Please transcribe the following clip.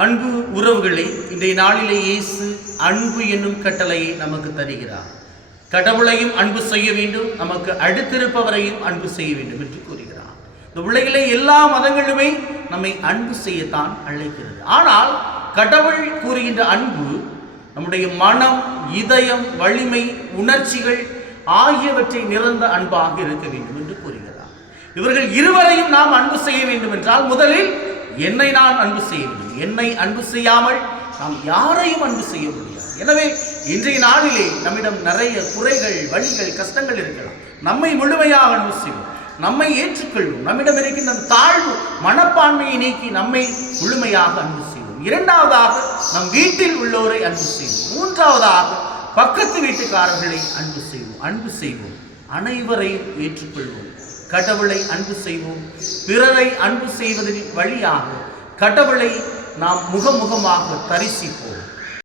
அன்பு உறவுகளை இன்றைய நாளிலே இயேசு அன்பு என்னும் கட்டளையை நமக்கு தருகிறார். கடவுளையும் அன்பு செய்ய வேண்டும், நமக்கு அடுத்திருப்பவரையும் அன்பு செய்ய வேண்டும் என்று கூறுகிறார். இந்த உலகிலே எல்லா மதங்களுமே நம்மை அன்பு செய்யத்தான் அழைக்கிறது. ஆனால் கடவுள் கூறுகின்ற அன்பு நம்முடைய மனம், இதயம், வலிமை, உணர்ச்சிகள் ஆகியவற்றை நிறந்த அன்பாக இருக்க வேண்டும் என்று கூறுகிறார். இவர்கள் இருவரையும் நாம் அன்பு செய்ய வேண்டும் என்றால் முதலில் என்னை நான் அன்பு செய்ய வேண்டும். என்னை அன்பு செய்யாமல் நாம் யாரையும் அன்பு செய்ய முடியாது. எனவே இன்றைய நாளிலே நம்மிடம் நிறைய குறைகள், வழிகள், கஷ்டங்கள் இருக்கலாம். நம்மை முழுமையாக அன்பு செய்வோம், நம்மை ஏற்றுக்கொள்வோம். நம்மிடம் இருக்கின்ற அந்த தாழ்வு மனப்பான்மையை நீக்கி நம்மை முழுமையாக அன்பு செய்வோம். இரண்டாவதாக நம் வீட்டில் உள்ளோரை அன்பு செய்வோம். மூன்றாவதாக பக்கத்து வீட்டுக்காரர்களை அன்பு செய்வோம். அன்பு செய்வோம், அனைவரையும் ஏற்றுக்கொள்வோம். கடவுளை அன்பு செய்வோம். பிறரை அன்பு செய்வதன் வழியாக கடவுளை நாம் முகமுகமாக தரிசிப்போம்.